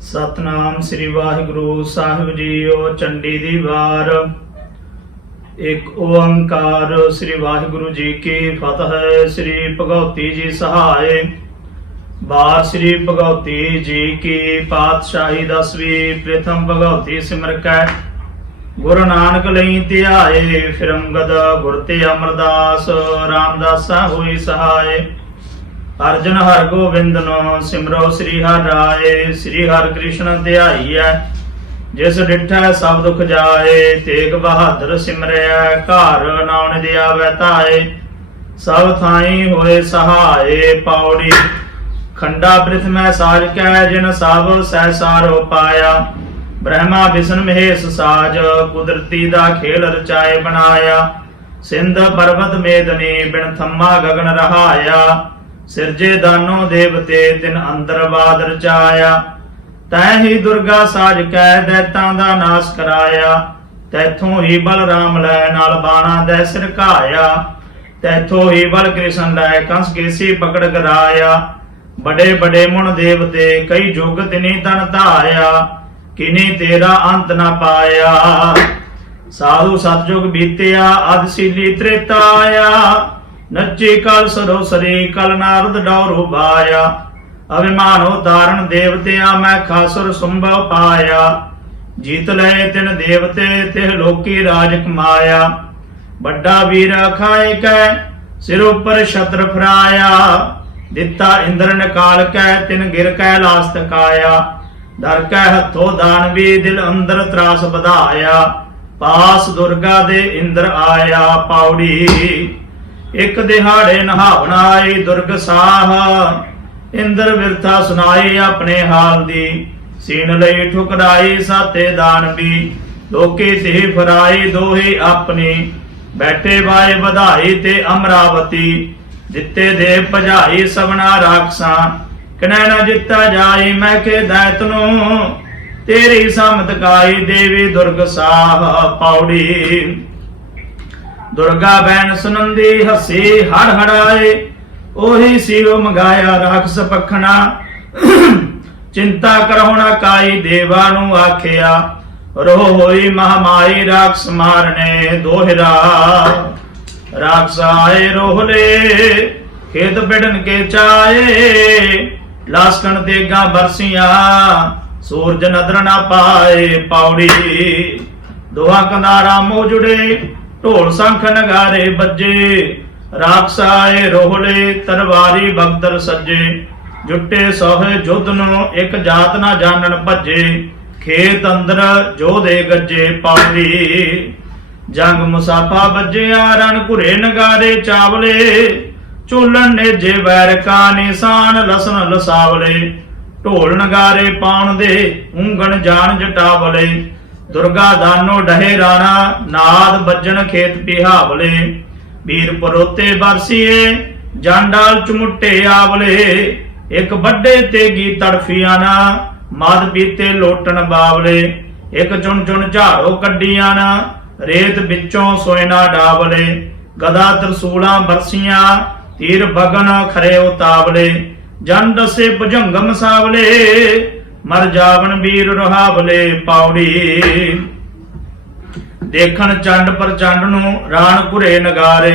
ਸਤਨਾਮ ਸ੍ਰੀ ਵਾਹਿਗੁਰੂ, ਸਾਹਿਬ ਜੀਓ, ਚੰਡੀ ਦੀ ਵਾਰ। ਇੱਕ ਓੰਕਾਰ ਸ੍ਰੀ ਵਾਹਿਗੁਰੂ ਜੀ ਕੀ ਫਤਿਹ, ਸ੍ਰੀ ਭਗਉਤੀ ਜੀ ਸਹਾਏ। ਬਾਰ ਸ੍ਰੀ ਭਗਉਤੀ ਜੀ ਕੀ ਪਾਤਸ਼ਾਹੀ ਦਸਵੀਂ, ਪ੍ਰਥਮ ਭਗਉਤੀ ਸਿਮਰ ਕੈ ਗੁਰੂ ਨਾਨਕ ਲਈ ਧਿਆਏ, ਫਿਰੰਗਦ ਗੁਰ ਤੇ ਅਮਰਦਾਸ, ਰਾਮਦਾਸਾ ਹੋਈ ਸਹਾਏ। ਅਰਜਨ ਹਰ ਗੋਬਿੰਦਨੋ ਸਿਮਰੋ ਸ੍ਰੀ ਹਰਿ ਰਾਏ, ਸ੍ਰੀ ਹਰਿ ਕ੍ਰਿਸ਼ਨ ਧਿਆਈਐ ਜਿਸ ਡਿਠੈ ਸਭ ਦੁਖ ਜਾਏ, ਤੇਗ ਬਹਾਦਰ ਸਿਮਰਿਆ ਘਰ ਨਾਉਣ ਦੇ ਆਵੈ ਧਾਏ। ਸਭ ਥਾਈ ਹੋਏ ਸਹਾਏ, ਪੌੜੀ। ਖੰਡਾ ਬ੍ਰਿਥ ਸਾਜ ਕੈ ਜਿਨ ਸਭ ਸਹਿਸਾਰੋ ਪਾਇਆ ਬ੍ਰਹਮਾ ਵਿਸ਼ਨ ਮਹੇਸ਼ ਸਾਜ, ਕੁਦਰਤੀ ਦਾ ਖੇਲ ਰਚਾਏ ਬਣਾਇਆ। ਸਿੰਧ ਪਰਬਤ ਮੇਦਨੀ, ਬਿਨ ਥੰਮਾ ਗਗਨ ਰਹਾਇਆ। ਸਿਰਜੇ ਦਾਨੋ ਦੇਵਤੇ ਤਿਨ ਅੰਦਰ ਬਾਦ ਰਚਾਇਆ। ਤੈ ਹੀ ਦੁਰਗਾ ਸਾਜ ਕੈ, ਦੈਤਾਂ ਦਾ ਨਾਸ ਕਰਾਇਆ। ਤੈਥੋਂ ਹੀ ਬਲਰਾਮ ਲੈ ਨਾਲ ਬਾਣਾ ਦੇ ਸਿਰ ਘਾਇਆ। ਤੈਥੋਂ ਹੀ ਬਲ ਕ੍ਰਿਸ਼ਨ ਲੈ ਕੰਸ ਕੇਸੀ ਪਕੜ ਕਰਾਇਆ। ਬੜੇ ਬੜੇ ਮੁਨ ਦੇਵਤੇ ਕਈ ਜੁਗ ਤਿਨੀ ਤਨ ਧਾਇਆ। ਕਿਨੇ ਤੇਰਾ ਅੰਤ ਨਾ ਪਾਇਆ। ਸਾਧੂ ਸਤਜੁਗ ਬੀਤਿਆ ਅਦ ਸੀਲੀ ਤ੍ਰੇਤਾ ਆਇਆ ਨੱਚੀ ਕਲ ਸਰੋ ਸਰੀ ਕਲ ਨਾਰਦ ਡੌਰੂ ਬਾਇਆ। ਅਭਿਮਾਨੋ ਤਾਰਨ ਦੇਵਤਿਆਂ ਮੈਂ ਖਾਸੁਰ ਸੰਭਵ ਪਾਇਆ। ਜੀਤ ਲਏ ਤਿਨ ਦੇਵਤੇ, ਤਿਹ ਲੋਕੀ ਰਾਜ ਕਮਾਇਆ। ਵੱਡਾ ਵੀਰ ਖਾਏ ਕੈ, ਸਿਰ ਉਪਰ ਛਤਰ ਫਰਾਇਆ। ਦਿੱਤਾ ਇੰਦਰ ਨਿਕਾਲ ਕੈ, ਤਿਨ ਗਿਰ ਕੈ ਲਾਸ ਤਕਾਇਆ। ਦਰ ਕੈ ਹੱਥੋਂ ਦਾਨਵੀ ਦਿਲ ਅੰਦਰ ਤਰਾਸ ਵਧਾਇਆ। ਪਾਸ ਦੁਰਗਾ ਦੇ ਇੰਦਰ ਆਇਆ, ਪਾਉੜੀ ਇੱਕ ਦਿਹਾੜੇ ਨਹਾਵਣਾ ਆਈ ਦੁਰਗ ਸਾਹ। ਇੰਦਰ ਵਿਰਥਾ ਸੁਣਾਈ ਆਪਣੇ ਹਾਲ ਦੀ। ਸੀਨ ਲਈ ਠੁਕਰਾਈ ਸਾਤੇ ਦਾਨਵੀ ਲੋਕੇ ਤੇ ਫਰਾਈ ਦੋਹੇ ਆਪਣੀ। ਬੈਠੇ ਬਾਏ ਵਧਾਈ ਤੇ ਅਮਰਾਵਤੀ। ਜਿੱਤੇ ਦੇ ਭਜਾਈ ਸਭਨਾ ਰਾਖਸਾਂ। ਕਨੈ ਨਾ ਜਿੱਤਾ ਜਾਈ ਮੈਂ ਕੇ ਦੈਤ ਨੂੰ। ਤੇਰੀ ਸਮਤ ਕਾਈ ਦੇਵੀ ਦੁਰਗ ਸਾਹ। ਪੌੜੀ ਦੁਰਗਾ ਬੈਨ ਸੁਨੰਦੀ ਹੱਸੀ ਹੜ ਹੜਾਏ, ਉਹੀ ਸਿਓ ਮੰਗਾਇਆ ਰਾਖਸ ਪਖਣਾ। ਚਿੰਤਾ ਕਰਹੁਣਾ ਕਾਈ ਦੇਵਾ ਨੂੰ ਆਖਿਆ ਰੋ ਹੋਈ ਮਹਾਮਾਈ ਰਾਖਸ ਮਾਰਨੇ ਦੋਹਰਾ। ਰਾਖਸ ਆਏ ਰੋਹਲੇ ਖੇਤ ਬਿੜਨ ਕੇ ਚਾਏ, ਲਾਸਕਣ ਦੇਗਾ ਬਰਸੀਆਂ, ਸੂਰਜ ਨਦਰ ਨਾ ਪਾਏ ਪੌੜੀ। ਦੋਹਾ ਕੰਦਾਰਾ ਮੋ ਜੁੜੇ ਢੋਲ ਸੰਖ ਨਗਾਰੇ ਵੱਜੇ ਰਾਖਸ ਆਏ ਰੋਹਲੇ ਤਰਵਾਰੀ ਬਖਤਰ ਸੱਜੇ, ਜੁੱਟੇ ਸੋਹੇ ਜੁੱਧ ਨੂੰ ਇੱਕ ਜਾਤ ਨਾ ਜਾਣਨ ਭੱਜੇ, ਖੇਤ ਅੰਦਰ ਜੋਧੇ ਗੱਜੇ ਪੌੜੀ ਜੰਗ ਮੁਸਾਫਾ ਵੱਜਿਆ, ਰਣ ਘੁਰੇ ਨਗਾਰੇ ਚਾਵਲੇ ਚੋਲਣ ਨੇਜੇ ਵੈਰ ਕਾ ਨਿਸ਼ਾਨ ਲਸਣ ਲਸਾਵਲੇ। ਢੋਲ ਨਗਾਰੇ ਪਾਉਣ ਦੇ, ਉਂਗਣ ਜਾਣ ਜਟਾਵਲੇ। ਦੁਰਗਾ ਦਾਨੋ ਡਹੇ ਰਾਣਾ, ਨਾਦ ਵੱਜਣ ਖੇਤ ਪਿਹਾਵਲੇ ਵੀਰ ਪਰੋਤੇ ਬਰਸੀਏ ਜਾਂਡਾਲ ਚੁਮੁੱਟੇ ਆਵਲੇ। ਇੱਕ ਵੱਡੇ ਤੇਗੀ ਤੜਫੀਆਂ ਨਾ, ਮਦ ਪੀਤੇ ਲੋਟਣ ਬਾਵਲੇ। ਇੱਕ ਚੁਣ ਚੁਣ ਝਾੜੋ ਕੱਢੀਆਂ ਨਾ, ਰੇਤ ਵਿੱਚੋਂ ਸੋਇਨਾ ਡਾਵਲੇ। ਗਦਾ ਤਰਸੂਲਾਂ ਬਰਸੀਆਂ, ਤੀਰ ਬਗਨ ਖਰੇ ਉਤਾਵਲੇ। ਜਨ ਦਸੇ ਭੁਜੰਗਮ ਸਾਵਲੇ। ਮਰ ਜਾਵਣ ਵੀਰ ਰਹਾਵਲੇ ਪੌੜੀ ਦੇਖਣ ਚੰਡ ਪ੍ਰਚੰਡ ਨੂੰ ਰਾਣ ਘੁਰੇ ਨਗਾਰੇ,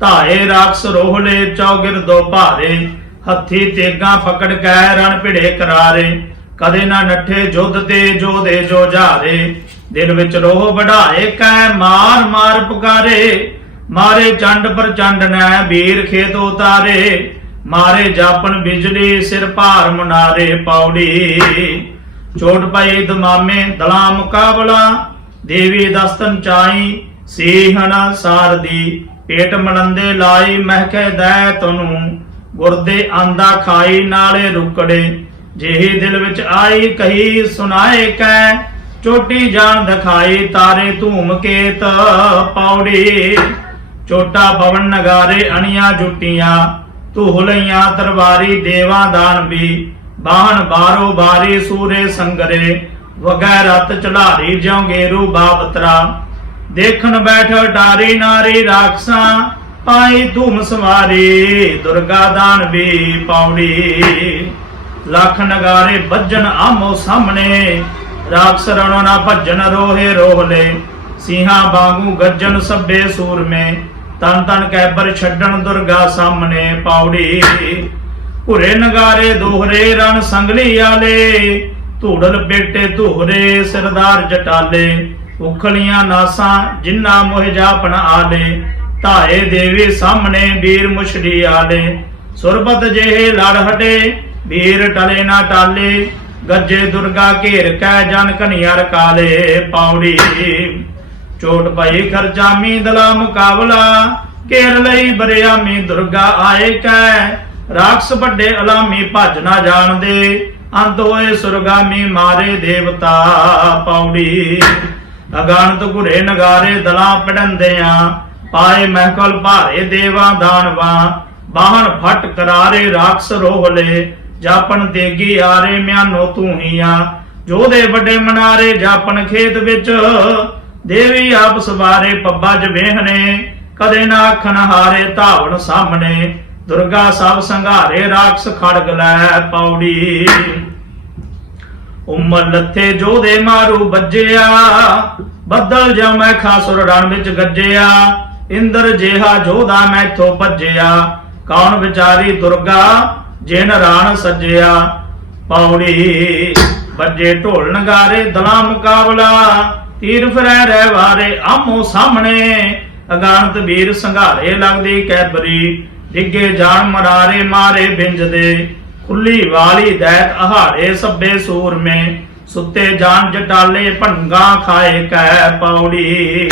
ਧਾਏ ਰਾਖਸ ਰੋਹਲੇ ਚੌਗਿਰ ਦੋ ਭਾਰੇ, ਹੱਥੀ ਤੇਗਾ ਫਕੜ ਕੈ ਰਣ ਭਿੜੇ ਕਰਾਰੇ, ਕਦੇ ਨਾ ਨੱਠੇ ਜੁੱਧ ਤੇ ਜੋ ਦੇ ਜੋ ਜਾਰੇ, ਦਿਲ ਵਿੱਚ ਰੋਹ ਵਢਾਏ ਕੈ ਮਾਰ ਮਾਰ ਪੁਕਾਰੇ, ਮਾਰੇ ਚੰਡ ਪ੍ਰਚੰਡ ਨੈ ਵੀਰ ਖੇਤ ਉਤਾਰੇ। ਮਾਰੇ ਜਾਪਨ ਬਿਜਲੀ ਸਿਰ ਭਾਰ ਮਨਾਰੇ ਪੌੜੀ। ਚੋਟ ਪਈ ਦਮਾਮੇ ਦਲਾ ਮੁਕਾਬਲਾ, ਦੇਵੀ ਦਸਤਨ ਚਾਈ, ਸੀਹਣ ਸਾਰਦੀ। ਪੇਟ ਮਲੰਦੇ ਲਾਈ ਮਹਿਕੇ ਦੈ ਤਨੂੰ। ਗੁਰਦੇ ਆਂਦਾ ਖਾਈ ਨਾਲੇ ਰੁਕੜੇ। ਜਿਹੀ ਦਿਲ ਵਿੱਚ ਆਈ ਕਹੀ ਸੁਨਾਏ ਕੈ, ਚੋਟੀ ਜਾਨ ਦਿਖਾਈ ਤਾਰੇ ਧੂਮ ਕੇਤ ਪੌੜੀ। ਚੋਟਾ ਪਵਨ ਨਗਾਰੇ ਅਣੀਆਂ ਜੁੱਟੀਆਂ। ਧੂਹ ਲਈਆਂ ਤਰਵਾਰੀ ਦੇਵਾਂ ਦਾਨ ਵੀ। ਬਾਹਣ ਬਾਰੋ ਬਾਰੀ ਸੂਰੇ ਸੰਗਰੇ, ਵਗੈ ਰਤ ਚੜਾਰੀ ਜਿਉ ਗੇਰੂ ਬਾਬਤਰਾ ਦੇਖਣ ਬੈਠ ਟਾਰੀ ਨਾਰੀ ਰਾਖਸਾਂ, ਪਾਈ ਧੂਮ ਸਵਾਰੀ, ਦੁਰਗਾ ਦਾਨ ਵੀ ਪੌੜੀ ਲੱਖ ਨਗਾਰੇ ਵੱਜਣ ਆਮੋ ਸਾਹਮਣੇ, ਰਾਖਸ ਰਣੋ ਨਾ ਭੱਜਣ ਰੋਹੇ ਰੋਹਲੇ। ਸਿੰਘਾਂ ਵਾਂਗੂ ਗੱਜਣ ਸੱਬੇ ਸੂਰਮੇ। ਤਨ ਤਨ ਕੈਬਰ ਛੱਡਣ ਦੁਰਗਾ ਸਾਹਮਣੇ ਪੌੜੀ। ਘੁਰੇ ਨਗਾਰੇ ਦੋਹਰੇ ਰਣ ਸੰਗਲੀ ਆਲੇ। ਧੂੜਲ ਬੇਟੇ ਧੂਰੇ ਸਰਦਾਰ ਜਟਾਲੇ। ਉਖਲੀਆਂ ਨਾਸਾਂ ਜਿੰਨਾ ਮੋਹ ਜਾਪਣ ਆਲੇ। ਧਾਏ ਦੇਵੀ ਸਾਹਮਣੇ ਵੀਰ ਮੁਸ਼ਰੀ ਆਲੇ। ਸੁਰਬਤ ਜਿਹੇ ਲੜ ਹਟੇ, ਵੀਰ ਟਲੇ ਨਾ ਟਾਲੇ। ਗੱਜੇ ਦੁਰਗਾ ਘੇਰ ਕੈ ਜਨ ਕਨਿਆਰ ਕਾਲੇ। ਪੌੜੀ ਚੋਟ ਪਈ ਖਰਜਾਮੀ ਦਲਾ ਮੁਕਾਬਲਾ, ਘੇਰ ਲਈ ਬਰਿਆਮੀ ਦੁਰਗਾ ਆਏ ਕੈ। ਰਾਖਸ ਵੱਡੇ ਅਲਾਮੀ ਭੱਜ ਨਾ ਜਾਣਦੇ ਅੰਤ ਹੋਏ ਸੁਰਗਾਮੀ ਮਾਰੇ ਦੇਵਤਾ ਪੌੜੀ। ਅਗਾਨਤ ਘੁਰੇ ਨਗਾਰੇ ਦਲਾਂ ਪੜੰਦਿਆਂ, ਪਾਏ ਮਹਿਕਲ ਭਾਰੇ ਦੇਵਾਂ ਦਾਨਵਾਂ। ਬਾਹਣ ਫਟ ਕਰਾਰੇ ਰਾਖਸ ਰੋਹਲੇ, ਜਾਪਣ ਤੇਗੀ ਆਰੇ ਮਿਆਨੋ ਤੂੰ ਹੀ ਆ ਜੋਦੇ ਵੱਡੇ ਮਨਾਰੇ ਜਾਪਣ ਖੇਤ ਵਿੱਚ ਦੇਵੀ ਆਪ ਸਵਾਰੇ ਪੱਬਾ ਜਵੇਹਨੇ ਕਦੇ ਨਾ ਆਖਣ ਹਾਰੇ ਧਾਵਣ ਸਾਹਮਣੇ, ਦੁਰਗਾ ਸਭ ਸੰਘਾਰੇ ਰਾਖਸ ਖੜਗ ਲੈ ਪੌੜੀ। ਉਮਰ ਲੱਥੇ ਜੋਦੇ ਮਾਰੂ ਵੱਜਿਆ ਬੱਦਲ ਜਮੈ ਖਾਸੁਰ ਰਣ ਵਿੱਚ ਗੱਜਿਆ, ਇੰਦਰ ਜਿਹਾ ਜੋਦਾ ਮੈਥੋਂ ਭੱਜਿਆ, ਕੌਣ ਵਿਚਾਰੀ ਦੁਰਗਾ ਜਿਨ ਰਾਣ ਸੱਜਿਆ। ਪੌੜੀ ਵੱਜੇ ਢੋਲ ਨਗਾਰੇ ਦਲਾ ਮੁਕਾਬਲਾ ਤੀਰ ਫਿਰੈ ਰਹਿ ਵਾਰੇ ਆਮੋ ਸਾਹਮਣੇ। ਅਗਾਨਤ ਵੀਰ ਸੰਘਾਰੇ ਲੱਗਦੀ ਕੈਬਰੀ ਡਿੱਗੇ ਜਾਣ ਮਰਾਰੇ ਮਾਰੇ ਬਿੰਜਦੇ। ਖੁੱਲੀ ਵਾਲੀ ਦੈਤ ਅਹਾੜੇ ਸੱਬੇ ਸੂਰਮੇ, ਸੁੱਤੇ ਜਾਨ ਜਟਾਲੇ ਭੰਗਾ ਖਾਏ ਕੈ ਪੌੜੀ।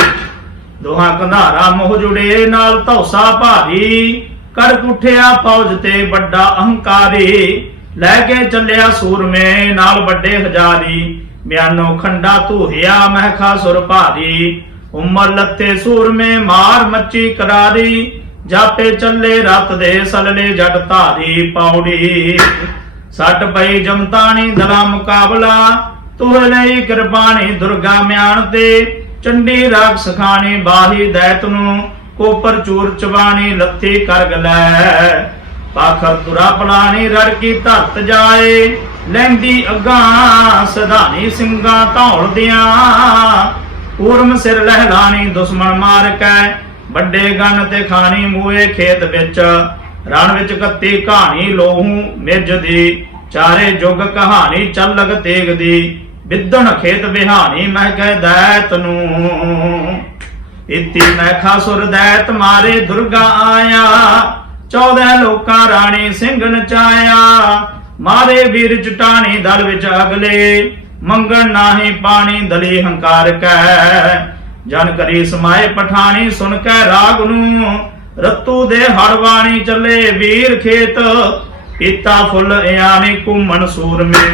ਦੋਹਾਂ ਕੰਧਾਰਾ ਮੋਹ ਜੁੜੇ, ਨਾਲ ਧੌਸਾ ਭਾਰੀ। ਕਰ ਕੁੱਠਿਆ ਫੌਜ ਤੇ ਵੱਡਾ ਅਹੰਕਾਰੀ। ਲੈ ਕੇ ਚੱਲਿਆ ਸੂਰਮੇ, ਨਾਲ ਵੱਡੇ ਹਜ਼ਾਰੀ। ਮਿਆਨੋ ਖੰਡਾ ਧੂਹਿਆ ਮਹਿਖਾ ਸੁਰ ਭਾਰੀ, ਉਮਰ ਲੱਤੇ ਸੂਰਮੇ ਮਾਰ ਮੱਚੀ ਕਰਾਰੀ, ਜਾਪੇ ਚੱਲੇ ਰਤ ਦੇ ਸਲਲੇ ਜੱਟ ਧਾਰੀ ਪੌੜੀ। ਸੱਟ ਪਈ ਜਮਤਾਣੀ ਦਲਾ ਮੁਕਾਬਲਾ, ਤੁਹ ਲਈ ਕਿਰਪਾਣੀ ਦੁਰਗਾ ਮਿਆਨ ਤੇ, ਚੰਡੀ ਰਾਖਸ ਖਾਣੀ ਬਾਹੀ ਦੈਤ ਨੂੰ, ਕੋਪਰ ਚੂਰ ਚਵਾਣੀ ਲੱਥੀ ਕਰਗ ਲੈ। ਪਾਖਰ ਤੁਰਾ ਪਲਾਣੀ ਰੜਕੀ ਧਰਤ ਜਾਏ ਲੈਂਦੀ ਅੱਗਾ ਸਧਾਨੀ ਸਿੰਘਾਂ ਧੌਲਦਿਆਂ ਪੂਰਮ ਸਿਰ ਲਹਿਲਾਣੀ, ਦੁਸ਼ਮਣ ਮਾਰ ਕੈ। ਵੱਡੇ ਗਨ ਤੇ ਖਾਣੀ ਮੂਏ ਖੇਤ ਵਿੱਚ। ਰਣ ਵਿੱਚ ਕੱਤੀ ਕਹਾਣੀ ਲੋਹੂ ਮਿਰਜ ਦੀ। ਚਾਰੇ ਜੁਗ ਕਹਾਣੀ ਚੱਲਗ ਤੇਗ ਦੀ। ਵਿਦਣ ਖੇਤ ਵਿਹਾਣੀ, ਮੈਂ ਕਹਿ ਦੈਤ ਨੂੰ। ਇਤੀ ਮੈਂ ਖਾਸੁਰ ਦੈਤ ਮਾਰੇ ਦੁਰਗਾ ਆਇਆ। 14 ਲੋਕਾਂ ਰਾਣੀ ਸਿੰਘ ਨਚਾਇਆ। ਮਾਰੇ ਵੀਰ ਚਟਾਣੀ ਦਲ ਵਿੱਚ ਅਗਲੇ, ਮੰਗਣ ਨਾਹੀ ਪਾਣੀ ਦਲੀ ਹੰਕਾਰ ਕੈ। ਜਨ ਕਰੀ ਸਮਾਏ ਪਠਾਣੀ ਸੁਣ ਕੇ ਰਾਗ ਨੂੰ, ਰਤੂ ਦੇ ਹੜਵਾਣੀ ਚੱਲੇ ਵੀਰ ਖੇਤ, ਪੀਤਾ ਫੁੱਲ ਇਆਨੀ ਘੁੰਮਣ ਸੂਰਮੇ।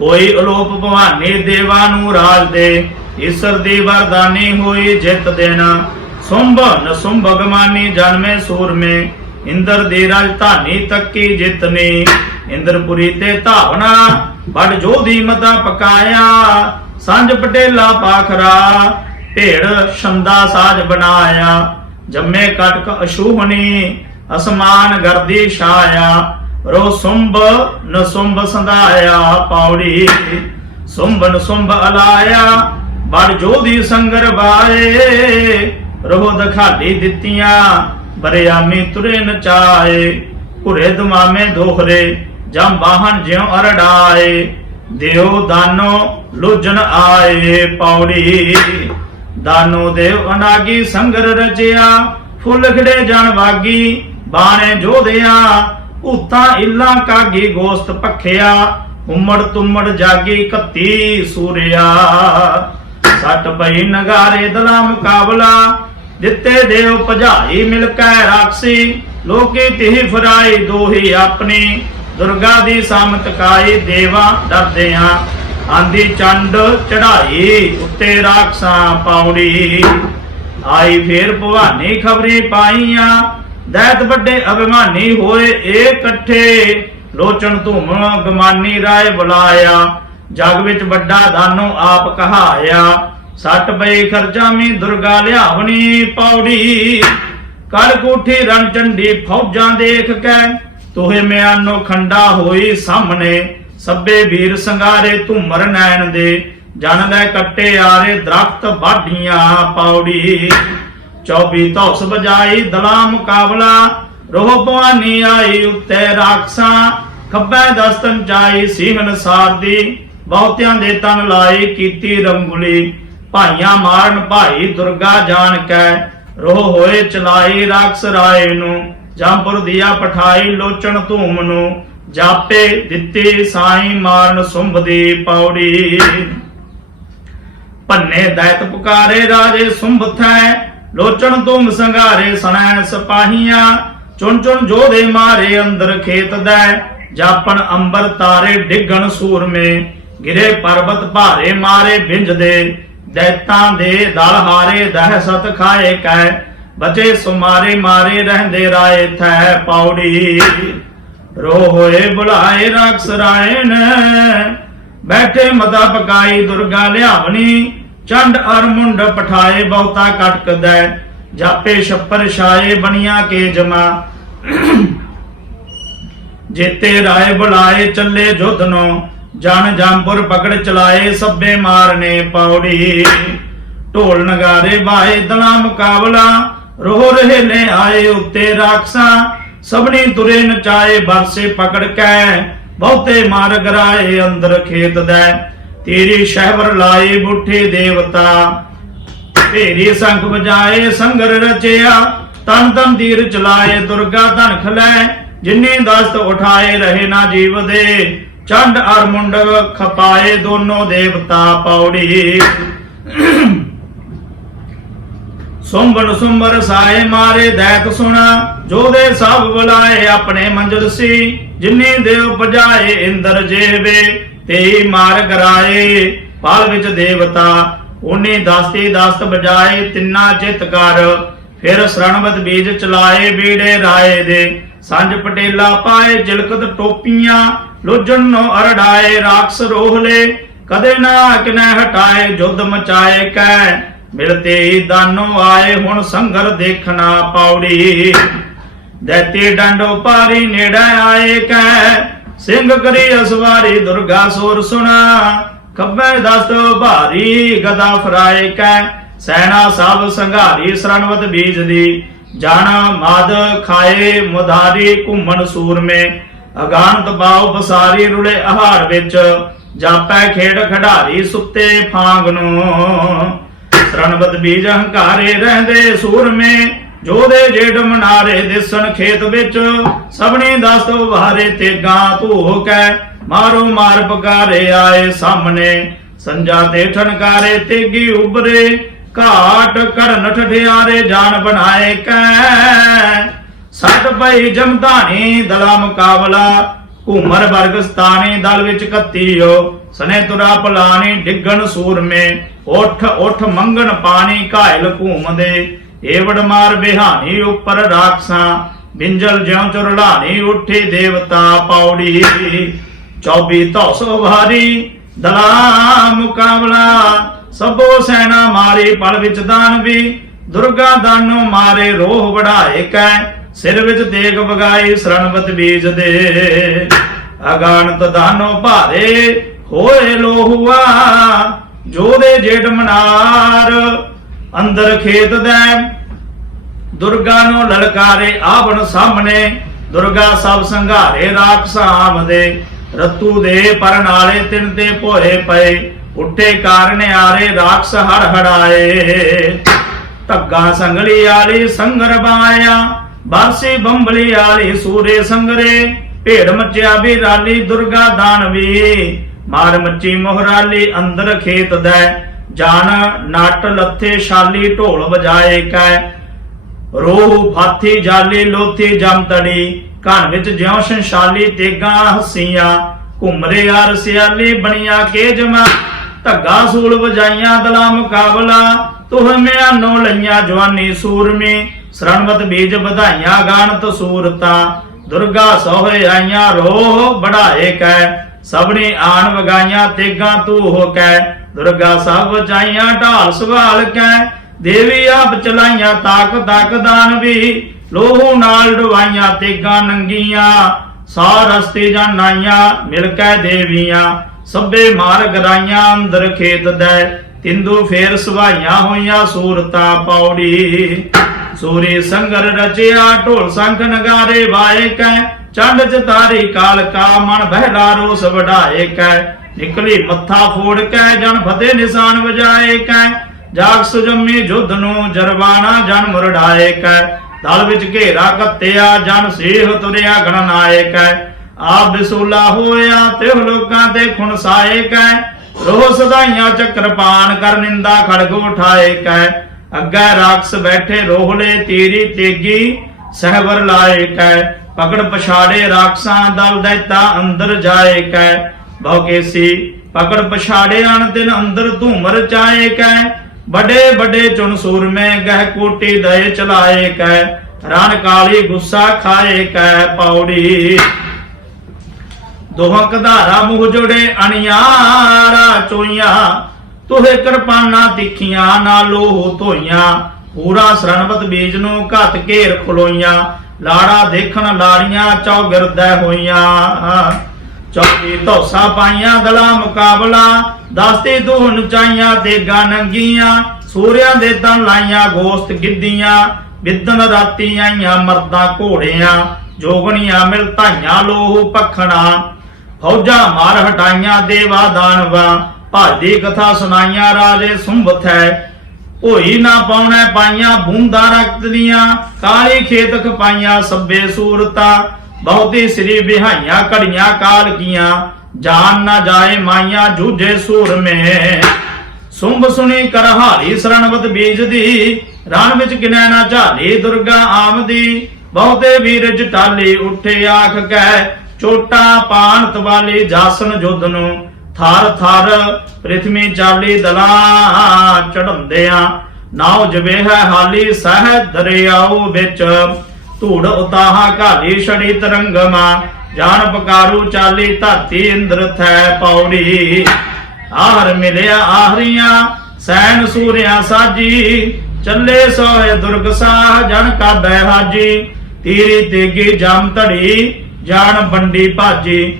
ਹੋਈ ਅਲੋਪ ਭਵਾਨੀ ਦੇਵਾ ਨੂੰ ਰਾਜ ਦੇ, ਈਸ਼ਰ ਦੀ ਵਰਦਾਨੀ ਹੋਈ ਜਿਤ ਦੇਣਾ। ਸੁੰਭ ਨਸੁੰਭ ਗਮਾਨੀ ਜਨਮੇ ਸੂਰਮੇ। ਇੰਦਰ ਦੀ ਰਾਜਧਾਨੀ ਤੱਕੀ ਜਿਤਨੀ ਇੰਦਰਪੁਰੀ ਤੇ ਧਾਵਣਾ, ਵੱਡ ਜੋਧੀ ਮਤਾ ਪਕਾਇਆ। ਸੰਜ ਪਟੇਲਾ ਪਾਖਰਾ, ਢੇੜ ਛੰਦਾ ਸਾਜ ਬਣਾਇਆ। ਜੰਮੇ ਕਟਕ ਅਸ਼ੂਹਣੀ, ਅਸਮਾਨ ਗਰਦੀ ਛਾਇਆ। ਰੋ ਸੁੰਭ ਨਸੁੰਭ ਸੰਧਾਇਆ ਪੌੜੀ। ਸੁੰਭ ਨਸੁੰਭ ਅਲਾਇਆ ਬੜ ਜੋਧੀ ਸੰਗਰ ਬਾਏ ਰੋ ਦਖਾਲੀ ਦਿੱਤੀਆਂ ਬਰਿਆਮੀ ਤੁਰੇ ਨਚਾਏ ਘੁਰੇ ਦਮਾਮੇ ਦੋਹਰੇ ਜਮ ਬਾਹਨ ਜਿਉ ਅਰੜਾਏ ਦਿਓ ਦਾਨੋ ਲੋਜਨ ਆਏ ਪੌੜੀ। ਦਾਨੋ ਦੇਵ ਅਨਾਗੀ ਸੰਗਰ ਰਚਿਆ, ਫੁੱਲ ਖਿੜੇ ਜਨ ਵਾਗੀ, ਬਾਣੇ ਜੋਧਿਆ ਭੂਤਾਂ ਇੱਲਾਂ ਕਾਗੀ ਗੋਸਤ ਭਖਿਆ, ਉਮੜ ਤੁਮੜ ਜਾਗੀ ਕੱਤੀ ਸੂਰਿਆ। ਸੱਟ ਪਈ ਨਗਾਰੇ ਦਲਾ ਮੁਕਾਬਲਾ ਦਿੱਤੇ ਦੇਵ ਭਜਾਈ ਮਿਲ ਕੈ ਰਾਖਸੀ, ਲੋਕੀ ਤਿਹ ਫਰਾਈ ਦੋਹੀ ਆਪਣੀ। ਦੁਰਗਾ ਦੀ ਸਾਮਤ ਕਾਈ ਦੇਵਾ ਡਰਦਿਆਂ ਆਂਦੀ ਚੰਡ ਚੜਾਈ ਉੱਤੇ ਰਾਖਸਾਂ ਪਾਉੜੀ ਆਈ ਫੇਰ ਭਵਾਨੀ ਖਬਰੀ ਪਾਈਆਂ, ਦੈਤ ਵੱਡੇ ਅਭਿਮਾਨੀ ਹੋਏ ਏ ਇਕੱਠੇ। ਲੋਚਨ ਧੂਮ ਗਮਾਨੀ ਰਾਏ ਬੁਲਾਇਆ, ਜਗ ਵਿੱਚ ਵੱਡਾ ਦਾਨੋ ਆਪ ਕਹਾਇਆ। ਸੱਟ ਪਈ ਖਰਜਾਮੀ ਦੁਰਗਾ ਲਿਆਵਣੀ ਪੌੜੀ। ਕਰ ਕੋਠੀ ਰਣ ਚੰਡੀ ਫੌਜਾਂ ਦੇਖ ਕੇ ਤੋਹੇ ਮਿਆਨੋ ਖੰਡਾ ਹੋਈ ਸਾਹਮਣੇ। ਸੱਬੇ ਵੀਰ ਸੰਗਾਰੇ ਧੂਮਰ ਨੈਣ ਦੇ। ਜਨ ਲੈ ਕੱਟੇ ਆਰੇ ਦਰਖਤ ਬਾਢੀਆਂ ਪੌੜੀ। 24 ਧੌਸ ਬਜਾਈ ਦਲਾ ਮੁਕਾਬਲਾ। ਰੋਹ ਭਵਾਨੀ ਆਈ ਉੱਤੇ ਰਾਖਸਾਂ। ਖੱਬੇ ਦਸਤਨ ਜਾਈ ਸਿੰਘਨ ਸਾਰਦੀ। ਬਹੁਤਿਆਂ ਦੇ ਤਨ ਲਾਈ ਕੀਤੀ ਰੰਗੁਲੀ। ਭਾਈਆਂ ਮਾਰਨ ਭਾਈ ਦੁਰਗਾ ਜਾਣ ਕੈ, ਰੋਹ ਹੋਏ ਚਲਾਈ ਰਾਖਸ ਰਾਏ ਨੂੰ, ਜੰਪੁਰ ਦੀਆ ਪਠਾਈ ਲੋਚਣ ਧੂਮ ਨੂੰ, ਜਾਪੇ ਦਿੱਤੀ ਸਾਈ ਮਾਰਨ ਸੁੰਭ ਦੀ ਪੌੜੀ। ਭੰਨੇ ਦੈਤ ਪੁਕਾਰੇ ਰਾਜੇ ਸੁੰਭ ਥੈ, ਲੋਚਣ ਧੂਮ ਸੰਘਾਰੇ ਸਣੈ ਸਪਾਹੀਆਂ, ਚੁਣ ਚੁਣ ਜੋਧੇ ਮਾਰੇ ਅੰਦਰ ਖੇਤ ਦੈ, ਜਾਪਣ ਅੰਬਰ ਤਾਰੇ ਡਿੱਗਣ ਸੂਰਮੇ, ਗਿਰੇ ਪਰਬਤ ਭਾਰੇ ਮਾਰੇ ਬਿੰਜਦੇ ਦੈਤਾਂ ਦੇ ਦਲ ਹਾਰੇ ਦਹਿਸ਼ਤ ਖਾਏ ਕੈ ਬਚੇ ਸੁਮਾਰੇ ਮਾਰੇ ਰਹਿੰਦੇ ਰਾਏ ਥੈ ਪੌੜੀ। ਰੋ ਹੋਏ ਬੁਲਾਏ ਰਾਖਸ ਰਾਇਣ, ਬੈਠੇ ਮਤਾ ਪਕਾਈ ਦੁਰਗਾ ਲਿਆਵਣੀ। ਚੰਡ ਅਰ ਮੁੰਡ ਪਠਾਏ ਬਹੁਤਾ ਕਟਕਦੈ ਜਾਪੇ ਛੱਪਰ ਛਾਏ ਬਣੀਆਂ ਕੇ ਜਮਾ। ਜੇਤੇ ਰਾਏ ਬੁਲਾਏ ਚੱਲੇ ਜੁਧ ਨੂੰ ਜਨ ਜੰਪੁਰ ਪਕੜ ਚਲਾਏ ਸੱਬੇ ਮਾਰਨੇ ਪੌੜੀ। ਢੋਲ ਨਗਾਰੇ ਬਾਏ ਦਲਾ ਮੁਕਾਬਲਾ ਰੋਹ ਰਹੇ ਲੈ ਆਏ ਉੱਤੇ ਰਾਖਸਾਂ। ਸਭਨੀ ਤੁਰੇ ਨਚਾਏ ਬਰਸੇ ਪਕੜ ਕੇ, ਬਹੁਤੇ ਮਾਰ ਗਰਾਏ ਅੰਦਰ ਖੇਤ ਦੈ। ਤੇਰੀ ਸ਼ਹਿਵਰ ਲਾਏ ਬੁੱਠੇ ਦੇਵਤਾ ਭੇਰੀ ਸੰਖ ਵਜਾਏ ਸੰਗਰ ਰਚਿਆ। ਤਨ ਤਨ ਤੀਰ ਚਲਾਏ ਦੁਰਗਾ ਧਨਖ ਲੈ, ਜਿਨੇ ਦਸਤ ਉਠਾਏ ਰਹੇ ਨਾ ਜੀਵ ਦੇ ਚੰਡ ਅਰ ਮੁੰਡ ਖਪਾਏ ਦੋਨੋਂ ਦੇਵਤਾ ਪੌੜੀ। ਸੁੰਬਣ ਸੁੰਬਰ ਸਾਏ ਮਾਰੇ ਦੈਤ ਸੁਣਾ ਜੋਦੇ ਸਭ ਬੁਲਾਏ ਆਪਣੇ ਮੰਜ਼ਲ ਸੀ, ਜਿਨੇ ਦੇਵ ਪਜਾਏ ਇੰਦਰ ਜੇਵੇ ਤੇ ਮਾਰ ਗਰਾਏ, ਪਾਲ ਵਿੱਚ ਦੇਵਤਾ ਉਹਨੇ ਦਸਤੀ ਦਾਸਤ ਬਜਾਏ ਤਿੰਨਾ ਚਿਤ ਕਰ, ਫਿਰ ਸ਼ਰਣਵਤ ਬੀਜ ਚਲਾਏ, ਬੀੜੇ ਰਾਏ ਦੇ ਸੰਜ ਪਟੇਲਾ ਪਾਏ, ਜਿਲਕਤ ਟੋਪੀਆਂ ਲੋਜਣ ਨੂੰ ਅਰੜਾਏ ਰਾਖਸ ਰੋਹਲੇ, ਕਦੇ ਨਾ ਕਿਨੈ ਹਟਾਏ, ਜੁੱਧ ਮਚਾਏ ਕੈ। ਮਿਲਤੇ ਦਾਨੋ ਆਏ, ਹੁਣ ਸੰਗਰ ਦੇਖਣਾ ਪੌੜੀ। ਦੈਤੀ ਡੰਡੋ ਪਾਰੀ ਨੇੜੇ ਆਏ ਕੈ। ਸਿੰਘ ਕਰੀ ਅਸਵਾਰੀ, ਦੁਰਗਾ ਸੋਰ ਸੁਣਾ। ਖੱਬੇ ਦਸਤ ਭਾਰੀ ਗਦਾ ਫਰਾਏ ਕੈ। ਸੈਨਾ ਸਭ ਸੰਘਾਰੀ ਸਰਣਵਤ ਬੀਜ ਦੀ ਜਾਣਾ ਮਾਦ ਖਾਏ, ਮੁਧਾਰੀ, ਘੁੰਮਣ ਸੂਰਮੇ। ਅਗਾਨਤ ਬਾਉ ਬਸਾਰੀ ਰੁਲੇ ਆਹਾਰ ਵਿੱਚ, ਜਾਪੈ ਖੇਡ ਖਿਡਾਰੀ ਸੁੱਤੇ ਫਾਂਗ ਨੂੰ। ਸਰਣਵਤ ਬੀਜ ਹੰਕਾਰੇ ਰਹਿੰਦੇ ਸੂਰਮੇ ਜੋਦੇ ਜੇਡ ਮਨਾਰੇ ਦਿਸਣ ਖੇਤ ਵਿੱਚ। ਸਭਨੀ ਦਸਤ ਉਭਾਰੇ ਤੇ ਗਾਂ ਧੋ ਕੈ, ਮਾਰੋ ਮਾਰ ਪਕਾਰੇ ਆਏ ਸਾਹਮਣੇ। ਸੰਜਾ ਤੇ ਠਣਕਾਰੇ ਤੇਗੀ ਉਬਰੇ ਘਾਟ ਕਰਨ ਠਠਿਆਰੇ ਜਾਨ ਬਣਾਏ ਕੈ। ਸੱਤ ਪਈ ਜਮਦਾਨੀ ਦਲਾ ਮੁਕਾਬਲਾ ਘੂਮਰ ਵਰਗ ਸਤਾਨੀ ਦਲ ਵਿੱਚ ਕੱਤੀਓ ਸਨੇ ਤੁਰਾ ਪਲਾਣੀ, ਡਿੱਗਣ ਸੂਰਮੇ, ਉਠ ਉਠ ਮੰਗਣ ਪਾਣੀ, ਘਾਇਲ ਘੂਮਦੇ। ਏਵੜ ਮਾਰ ਬਿਹਾਨੀ ਉੱਪਰ ਰਾਖਸਾਂ, ਬਿੰਜਲ ਜਿਉ ਚੁਰਲਾਣੀ, ਉੱਠੇ ਦੇਵਤਾ ਪੌੜੀ। 24 ਧੌਸ ਭਾਰੀ ਦਲਾ ਮੁਕਾਬਲਾ ਸਭੋ ਸੈਨਾ ਮਾਰੀ, ਪਲ ਵਿੱਚ ਦਾਨਵੀ, ਦੁਰਗਾ ਦਾਨੋ ਮਾਰੇ, ਰੋਹ ਵਢਾਏ ਕੈ। ਸਿਰ ਵਿੱਚ ਦੇਗ ਵਗਾਈ ਸਰਣਵਤ ਬੀਜ ਦੇ ਅਗਾਨਤ ਦਾਨੋ ਭਾਰੇ ਹੋਏ ਲੋਹੁਆ, ਜੋਦੇ ਜੇਡ ਮਨਾਰ। ਅੰਦਰ ਖੇਤ ਦੈ, ਦੁਰਗਾ ਨੂੰ ਲਲਕਾਰੇ ਆਵਣ ਸਾਹਮਣੇ। ਦੁਰਗਾ ਸਭ ਸੰਘਾਰੇ ਰਾਖਸ ਆਮਦੇ ਰਤੂ ਦੇ ਪਰ ਨਾਲੇ ਤਿੰਨ ਤੇ ਭੋਏ ਪਏ। ਉੱਠੇ ਕਾਰਨ ਆਰੇ ਰਾਖਸ ਹੜ ਹੜਾਏ ਧੱਗਾ ਸੰਗਲੀ ਆਲੀ ਸੰਗਰ ਬਾਇਆ। ਬਾਸੀ ਬੰਬਲੀ ਆਲੀ ਸੂਰੇ ਸੰਗਰੇ, ਭੇੜ ਮਚਿਆ ਵੀ ਰਾਲੀ ਦੁਰਗਾ ਦਾਨਵੀ ਮਾਰ ਮੱਚੀ ਮੋਹਰਾਲੀ ਅੰਦਰ ਖੇਤ ਦੈ, ਜਾਨ ਨਟ ਲੱਥੇ ਸ਼ਾਲੀ ਢੋਲ ਵਜਾਏ ਕੈ। ਰੋਹ ਫਾਥੀ ਜਾਲੀ ਲੋਥੀ ਜਮਤੜੀ ਘਨ ਵਿੱਚ ਜਿਉ ਸੰਸ਼ਾਲੀ ਤੇਗਾ ਹਸੀਆਂ। ਘੁੰਮਰੇ ਅਰ ਸਿਆਲੀ ਬਣੀਆਂ ਕੇ ਜਮਾ, ਧੱਗਾ ਸੂਲ ਵਜਾਈਆਂ ਦਲਾ ਮੁਕਾਬਲਾ। ਤੁਹਮਿਆਂ ਨੋ ਲਈਆਂ ਜਵਾਨੀ ਸੂਰਮੀ ਸਰਣਵਤ ਬੀਜ ਵਧਾਈਆਂ ਗਾਨਤ ਸੂਰਤਾ, ਦੁਰਗਾ ਸੋਹੇ ਆਈਆਂ ਰੋਹ ਬੜਾਏ ਕੈ, ਸਭਨੀ ਆਣ ਵਗਾਈਆਂ ਤੇਗਾ ਤੂ ਹੋ ਕੈ, ਦੁਰਗਾ ਸਭ ਵਜਾਈਆਂ ਢਾਲ ਸੁਭਾਲ ਕੈ, ਦੇਵੀ ਆਪ ਚਲਾਈਆਂ ਤਾਕ ਤਾਕ ਦਾਨਵੀ ਲੋਹੂ ਨਾਲ ਡਵਾਈਆਂ ਤੇਗਾਂ ਨੰਗੀਆਂ ਸਾ ਰਸਤੇ ਜਾਣਾਈਆਂ ਮਿਲ ਕੈ ਦੇਵੀਆਂ, ਸਭੇ ਮਾਰਗ ਰਾਈਆਂ ਅੰਦਰ ਖੇਤ ਦੈ ਤਿੰਦੂ ਫੇਰ ਸੁਭਾਈਆਂ ਹੋਈਆਂ ਸੂਰਤਾਂ ਪੌੜੀ। ਸੂਰੀ ਸੰਗਰ ਰਚਿਆ, ਢੋਲ ਸੰਖ ਨਗਾਰੇ ਵਾਏ ਕੈ। ਚੰਡ ਚਤਾਰੀ ਕਾਲ ਕਾ ਮਨ ਬਹਿਲਾ ਰੋਸ ਵਢਾਏ ਕੈ। ਨਿਕਲੀ ਮੱਥਾ ਫੋੜ ਕੈ, ਜਨ ਫਤਿਹ ਨਿਸ਼ਾਨ ਵਜਾਏ ਕੈ। ਜਾਗ ਸੁਜਮੀ ਜੁਧ ਨੂੰ ਜਰਵਾਣਾ, ਜਨ ਮੁਰੜਾਏ ਕੈ। ਦਲ ਵਿੱਚ ਘੇਰਾ ਕੱਤਿਆ, ਜਨ ਸੇਹ ਤੁਰਿਆ ਗਣਨਾਏ ਹੈ ਆਪ ਬਿਸੂਲਾ ਹੋਇਆ ਤੇ ਲੋਕਾਂ ਤੇ ਖੁਣਸਾਏ ਕੈ। ਰੋਹ ਸਦਾਈਆਂ ਚੱਕਰਪਾਨ ਕਰ ਨਿੰਦਾ ਖੜਗ ਉਠਾਏ ਕੈ ਅੱਗੇ ਰਾਖਸ ਬੈਠੇ ਰੋਹਲੇ ਤੇਰੀ ਤੇਗੀ, ਸਹਿਬਰ ਲਾਏ ਕੈ ਪਕੜ ਪਛਾੜੇ ਰਾਖਸਾਂ ਦਲ ਦੈਤਾ ਅੰਦਰ ਜਾਏ ਕੈ ਬਹੁ ਕੇਸੀ, ਪਕੜ ਪਛਾੜੇ ਅਣ ਦਿਨ ਅੰਦਰ ਧੂਮਰ ਚਾਏ ਕੈ ਬੜੇ ਬੜੇ ਚੁਣ ਸੂਰਮੇ ਗਹਿ ਕੋਟੀ ਦਏ ਚਲਾਏ ਕੈ ਰਣ ਕਾਲੀ ਗੁੱਸਾ ਖਾਏ ਕੈ ਪੌੜੀ ਦੋਹਾਂ ਕਧਾਰਾ ਮੂੰਹ ਜੁੜੇ, ਅਣਿਆਰਾ ਚੋਈਆਂ। ਤੁਹੇ ਕਿਰਪਾਨਾ ਤਿੱਖੀਆਂ, ਨਾ ਲੋਹ ਧੋਈਆਂ। ਪੂਰਾ ਸਰਣਵਤ ਬੀਜ ਨੂੰ ਘੱਤ ਘੇਰ ਖਲੋਈਆਂ। ਲਾੜਾ ਦੇਖਣ ਲਾੜੀਆਂ ਚੌਗਿਰਦੈ ਹੋਈਆਂ। ਚੌਕੀ ਧੌਸਾ ਪਾਈਆਂ ਦਲਾ ਮੁਕਾਬਲਾ। ਦਸਤੇ ਦੋਹਨ ਚਾਈਆਂ ਤੇ ਨੰਗੀਆਂ। ਸੂਰਿਆਂ ਦੇ ਤਾਂ ਲਾਈਆਂ, ਗੋਸਤ ਗਿੱਦੀਆਂ ਵਿਦਨ ਰਾਤੀ ਆਈਆਂ ਮਰਦਾਂ ਘੋੜਿਆਂ। ਜੋਗਣੀਆਂ ਮਿਲ ਧਾਈਆਂ, ਲੋਹ ਪਖਣਾ। ਫੌਜਾਂ ਮਾਰ ਹਟਾਈਆਂ, ਦੇਵਾ ਦਾਨਵਾ ਭਾਦੀ ਕਥਾ ਸੁਣਾਈਆਂ, ਰਾਜੇ ਸੁੰਭਤ ਹੋਈ ਨਾ ਪਾਉਣਾ ਪਾਈਆਂ, ਬੂੰਦਾਂ ਰਕਤ ਦੀਆਂ ਕਾਲੀ ਖੇਤ ਖਪਾਈਆਂ, ਸੱਬੇ ਸੂਰਤਾ। ਬਹੁਤੀ ਸ੍ਰੀ ਬਿਹਾਈਆਂ ਘੜੀਆਂ, ਕਾਲ ਕੀਆਂ। ਜਾਨ ਨਾ ਜਾਏ ਮਾਈਆਂ, ਜੂਝੇ ਸੂਰ ਮੇ। ਸੁੰਭ ਸੁਣੀ ਕਰਹਾਰੀ ਸਰਣਵਤ ਬੀਜ ਦੀ ਰਣ ਵਿੱਚ ਕਿਨੈ ਨਾ ਝਾਲੀ, ਦੁਰਗਾ ਆਮਦੀ। ਬਹੁਤੇ ਵੀਰ ਜਟਾਲੇ, ਉੱਠੇ ਆਖ ਕੈ ਚੋਟਾ ਪਾਣਤ ਵਾਲੀ ਜਾਸਨ ਜੁੱਧ ਨੂੰ ਥਰ ਥਰ ਪ੍ਰਿਥਵੀ ਚਾਲੀ ਦਲਾ ਚੜੰਦਿਆਂ ਨਾਉ ਜਵੇ ਹਾਲੀ ਸਹਿ ਦਰਿਆਉ ਵਿੱਚ, ਧੂੜ ਉਤਾਹਾ ਘਾਲੀ ਛੜੀ ਤਰੰਗਮਾ, ਜਾਣ ਪਕਾਰੂ ਚਾਲੀ ਧਾਤੀ ਇੰਦਰ ਥੈ ਪੌੜੀ। ਆਹਰ ਮਿਲਿਆ ਆਹਰੀਆਂ ਸੈਨ ਸੂਰਿਆ ਸਾਜੀ, ਚੱਲੇ ਸੋਏ ਦੁਰਗ ਸਾਹ ਜਨ ਕਾਬੈ ਹਾਜੀ, ਤੀਰੀ ਤੇਗੀ ਜਮ ਧੜੀ ਜਾਣ ਬੰਡੀ ਭਾਜੀ।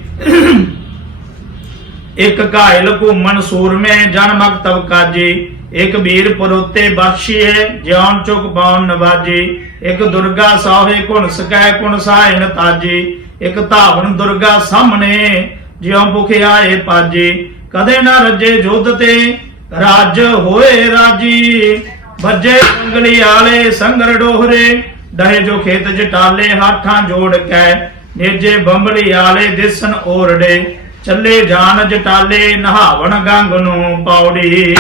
ਇੱਕ ਘਾਇਲ ਘੂਮਣ ਸੂਰਮੇ, ਜਨ ਮਕਤਬ ਕਾਜੀ। ਇੱਕ ਵੀਰ ਪਰੋਤੇ ਬਖਸ਼ੀਏ ਜਿਉਣ ਚੁਕ ਪਾਉਣ ਨਵਾਜੀ। ਇੱਕ ਦੁਰਗਾ ਸਾਹੇ ਕੁਣ ਸਕੈ ਕੁਣ ਸਾਇਨ ਤਾਜੀ। ਇੱਕ ਧਾਵਨ ਦੁਰਗਾ ਸਾਹਮਣੇ, ਜਿਉ ਭੁਖਿਆਏ ਪਾਜੀ। ਕਦੇ ਨਾ ਰੱਜੇ ਜੁੱਧ ਤੇ, ਰਾਜ ਹੋਏ ਰਾਜੀ। ਵੱਜੇ ਉਂਗਲੀ ਆਲੇ, ਸੰਗਰ ਡੋਹਰੇ। ਡਹੇ ਜੋ ਖੇਤ ਜਟਾਲੇ, ਹਾਠਾਂ ਜੋੜ ਕੈ। ਨੇਜੇ ਬੰਬਲੀ ਆਲੇ ਦਿਸਨ ਓਰੜੇ, ਚੱਲੇ ਜਾਨ ਜਟਾਲੇ, ਨਹਾਵਣ ਗੰਗ ਨੂੰ ਪੌੜੀ।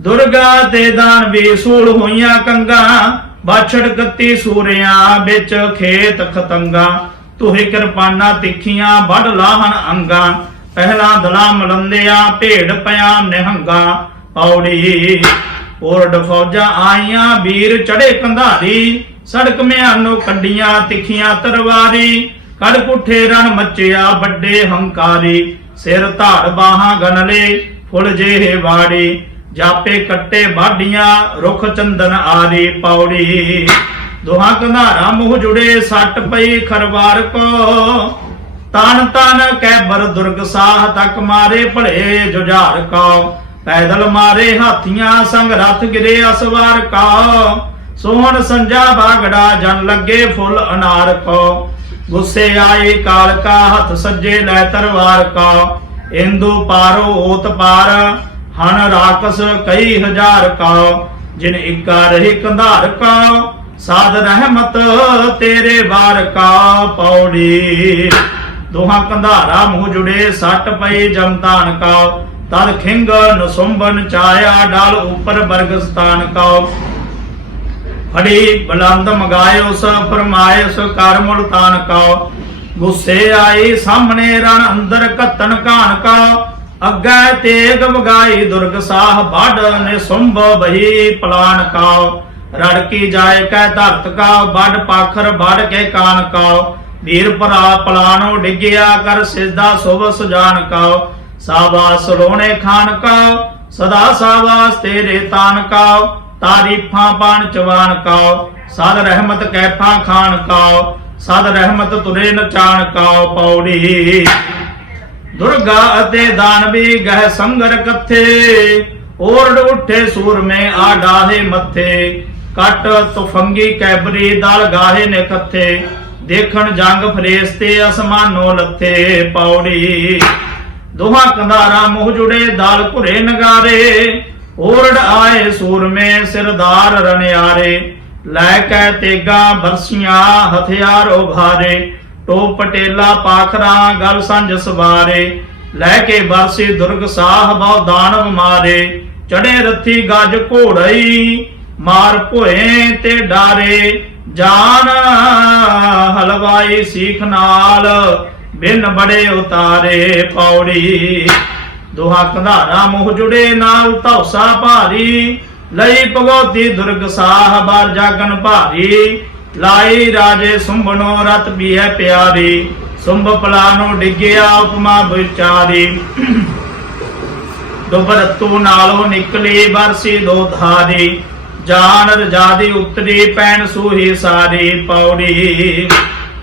ਦੁਰਗਾ ਤੇ ਦਾਨਵੀ ਸੂਲ ਹੋਈਆਂ ਕੰਗਾ, ਬਾਛੜ ਕੱਤੀ ਸੂਰਿਆਂ ਵਿੱਚ ਖੇਤ ਖਤੰਗਾ। ਤੁਹੇ ਕਿਰਪਾਨਾ ਤਿੱਖੀਆਂ ਵੱਢ ਲਾਹਣ ਅੰਗਾ, ਪਹਿਲਾ ਦਲਾ ਮਲੰਦਿਆਂ ਭੇੜ ਪਿਆ ਨਿਹੰਗਾ। ਪੌੜੀ ਓਰਡ ਫੌਜਾਂ ਆਈਆਂ, ਵੀਰ ਚੜੇ ਕੰਧਾਰੀ ਸੜਕ ਮਿਆਨੋ ਕੱਡੀਆਂ ਤਿੱਖੀਆਂ ਤਰਵਾਰੀ, ਕੜ ਪੁੱਠੇ ਰਣ ਮੱਚਿਆ ਵੱਡੇ ਹੰਕਾਰੀ, ਸਿਰ ਧਾੜ ਬਾਹਾਂ ਗਨਲੇ, ਫੁੱਲ ਜਿਹੇ ਵਾੜੀ, ਜਾਪੇ ਕੱਟੇ ਬਾਡੀਆਂ, ਰੁੱਖ ਚੰਦਨ ਆਰੀ ਪੌੜੀ। ਦੁਹਾਂ ਕੰਧਾਰਾ ਮੂੰਹ ਜੁੜੇ ਸੱਟ ਪਈ ਖਰਵਾਰ ਕੋ। ਤਨ ਤਨ ਕੈਬਰ ਦੁਰਗ ਸਾਹ ਤੱਕ ਮਾਰੇ ਭਲੇ ਜੁਝਾਰ ਕੋ। ਪੈਦਲ ਮਾਰੇ ਹਾਥੀਆਂ ਸੰਗ ਰਥ ਗਿਰੇ ਅਸਵਾਰ ਕਾ। ਸੋਹਣ ਸੰਜਾ ਬਾਗੜਾ ਜਨ ਲੱਗੇ ਫੁੱਲ ਅਨਾਰ ਕੋ। ਗੁੱਸੇ ਆਏ ਕਾਲ ਕਾ ਹੱਥ ਸੱਜੇ ਲੈ ਤਰਵਾਰ ਕਾ। ਇੰਦੂ ਪਾਰੋ ਓਤ ਪਾਰ ਹਨ ਰਾਕਸ ਕਈ ਹਜ਼ਾਰ ਕਾ। ਜਿਨ ਇੱਕਾ ਰਹੇ ਕੰਧਾਰ ਕਾ, ਸਾਧ ਰਹਿਮਤ ਤੇਰੇ ਵਾਰ ਕਾ। ਪੌੜੀ ਦੋਹਾਂ ਕੰਧਾਰਾ ਮੂੰਹ ਜੁੜੇ, ਸੱਟ ਪਈ ਜਮਤਾਨ ਕਾ। ਤਦ ਖਿੰਗ ਨਸੁੰਬਨ ਚਾਇਆ ਡਾਲ ਉਪਰ ਬਰਗਸਤਾਨ ਕਾ। ਫੜੀ, ਬਲੰਦ ਮਗਾਏ ਉਸ ਫਰਮਾਏ ਉਸ ਕਰ ਮੁਲਤਾਨ ਕਾ ਗੁੱਸੇ ਆਈ, ਸਾਹਮਣੇ ਰਣ, ਅੰਦਰ ਕੱਤਣ ਕਾਨ ਕਾ ਅੱਗੇ ਤੇਗ ਵਗਾਈ, ਦੁਰਗ ਸਾਹ ਵੱਡ ਨੇ ਸੁੰਭ ਬਹੀ ਪਲਾਨ ਕਾ ਰੜਕੀ ਜਾਏ ਕੈ ਧਰਤ ਕਾ ਵੱਡ ਪਾਖਰ ਵੱਡ ਕੇ ਕਾਨ ਕਾ ਵੀਰ ਭਰਾ ਪਲਾਨੋ ਡਿੱਗਿਆ ਕਰ ਸਿਜਦਾ ਸੁਭ ਸੁਜਾਨ ਕਾ ਸਾਬਾਸ ਸਲੋਣੇ ਖਾਨ ਕਾ ਸਦਾ ਸਾਬਾਸ ਤੇਰੇ ਤਾਨ ਕਾ ਤਾਰੀਫਾਂ ਬਾਣ ਚਵਾਨ ਕਾ ਸਦ ਰਹਿਮਤ ਕੈਫਾ ਖਾਨ ਕਾਉ ਸਦ ਰਹਿਮਤ ਤੁਰੇ ਨਚਾਨ ਕਾਉ ਪੌੜੀ। ਦੁਰਗਾ ਅਤੇ ਦਾਨਵੀ ਗਹਿ ਸੰਗਰ ਕੱਥੇ, ਓਰੜ ਉੱਠੇ ਸੂਰਮੇ ਆ ਡਾਹੇ ਮੱਥੇ, ਕੱਟ ਤੁਫੰਗੀ ਕੈਬਰੀ ਦਲ ਗਾਹੇ ਨੇ ਕਥੇ ਦੇਖਣ ਜੰਗ ਫਰੇਸਤੇ ਅਸਮਾਨੋ ਲੱਥੇ ਪੌੜੀ। ਦੋਹਾਂ ਕੰਧਾਰਾਂ ਮੋਹ ਜੁੜੇ ਦਾਲ ਘੁਰੇ ਨਗਾਰੇ ਓਰੜ ਆਏ ਸੂਰਮੇ ਸਿਰਦਾਰ ਰਣਿਆਰੇ, ਲੈ ਕੇ ਤੇਗਾ ਬਰਸੀਆਂ ਹਥਿਆਰ ਉਭਾਰੇ, ਟੋਪ ਪਟੇਲਾ ਪਾਖਰਾ ਗਲ ਸੰਜ ਸਵਾਰੇ, ਲੈ ਕੇ ਬਰਸੀ ਦੁਰਗ ਸਾਹ ਬਹੁ ਦਾਨਵ ਮਾਰੇ, ਚੜੇ ਰੱਥੀ ਗੱਜ ਘੋੜਈ ਮਾਰ ਭੋਏ ਤੇ ਡਾਰੇ, ਜਾਨ ਹਲਵਾਈ ਸੀਖ ਨਾਲ, ਬਿਨ ਬੜੇ ਉਤਾਰੇ ਪੌੜੀ। ਦੋਹਾ ਕੰਧਾਰਾ ਮੋਹ ਜੁੜੇ, ਨਾਲ ਧੌਸਾ ਭਾਰੀ। ਲਈ ਭਗਉਤੀ ਦੁਰਗ ਸਾਹ ਬਾਰ ਜਾਗਨ ਭਾਰੀ। ਲਾਈ ਰਾਜੇ ਸੁੰਭਨੋ ਰਤ ਵੀ ਹੈ ਪਿਆਰੀ। ਸੁੰਭ ਪਲਾਨੋ ਡਿੱਗਿਆ ਉਪਮਾ ਵਿਚਾਰੀ। ਦੁਬਰਤੂ ਨਾਲੋਂ ਨਿਕਲੀ ਬਰਸੀ ਦੋ ਧਾਰੀ। ਜਾਨ ਰਜਾਦੀ ਉਤਰੀ, ਪੈਣ ਸੂਹੀ ਸਾਰੀ ਪੌੜੀ।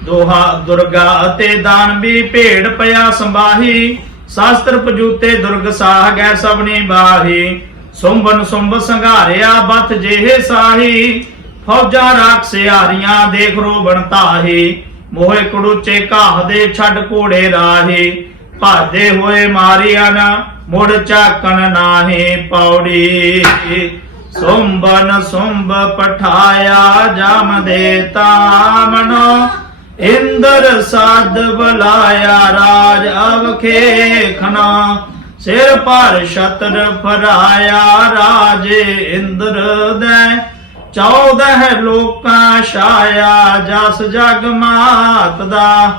ਦੋਹਾ ਦੁਰਗਾ ਅਤੇ ਦਾਨਵੀ ਭੇੜ ਪਿਆ ਸੰਭਾਹੀ। ਸ਼ਾਸਤਰ ਪਜੂਤੇ ਦੁਰਗ ਸਾਹ ਗੈ ਸਭਨੀ ਬਾਹੀ ਸੁੰਭਨ ਸੁੰਭ ਸੰਘਾਰਿਆ ਬਤ ਜਿਹੇ ਸਾਹੀ, ਫੌਜਾਂ ਰਾਖਸਿਆਰੀਆਂ ਦੇਖ ਰੋ ਬਣਤਾਹੀ ਮੋਹੇ ਕੜੂਚੇ ਘਾਹ ਦੇ ਛੱਡ ਘੋੜੇ ਰਾਹੀ ਭਾਦੇ ਹੋਏ ਮਾਰਿਆ ਨਾ ਮੁੜ ਚਾਕਣ ਨਾਹੀ ਪੌੜੀ। ਸੁੰਬਨ ਸੁੰਬ ਪਠਾਇਆ ਜਮ ਦੇ ਤਾਮਨੋ ਇੰਦਰ ਸਾਧ ਬੁਲਾਇਆ ਰਾਜ ਅਵਖੇ ਖਨਾ ਸਿਰ ਪਰ ਛਤਰ ਫਰਾਇਆ ਰਾਜੇ ਇੰਦਰ ਦੇ, ਚੌਦਹ ਲੋਕਾਂ ਛਾਇਆ ਜਸ ਜਗ ਮਾਤ ਦਾ,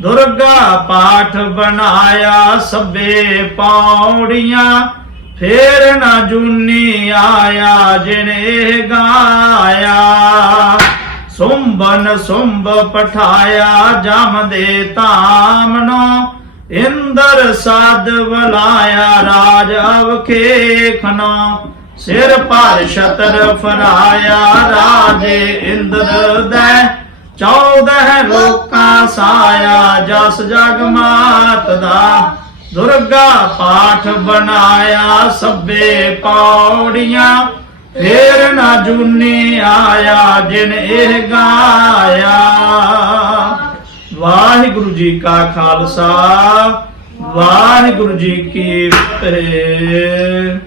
ਦੁਰਗਾ ਪਾਠ ਬਣਾਇਆ ਸਭੇ ਪੌੜੀਆਂ, ਫੇਰ ਨਾ ਜੁਨੀ ਆਇਆ ਜਿਨੇ ਗਾਇਆ। ਸੁੰਬਨ ਸੁੰਬ ਪਠਾਇਆ ਜਮ ਦੇ ਤਾਮਨੋ ਇੰਦਰ ਸਾਧ ਬੁਲਾਇਆ ਰਾਜ ਅਵਖੇ ਸਿਰ ਪਰ ਛਤਰ ਫਰਾਇਆ ਰਾਜੇ ਇੰਦਰ ਦੇ, ਚੌਦਹ ਲੋਕਾਂ ਸਾਇਆ ਜਸ ਜਗ ਮਾਤ ਦਾ, ਦੁਰਗਾ ਪਾਠ ਬਣਾਇਆ ਸਭੇ ਪੌੜੀਆਂ ਫੇਰ ਨਾ ਜੁਨੀ ਆਇਆ ਜਿਨ ਇਹ ਗਾਇਆ। ਵਾਹਿਗੁਰੂ ਜੀ ਕਾ ਖਾਲਸਾ, ਵਾਹਿਗੁਰੂ ਜੀ ਕੀ ਫਤਿਹ।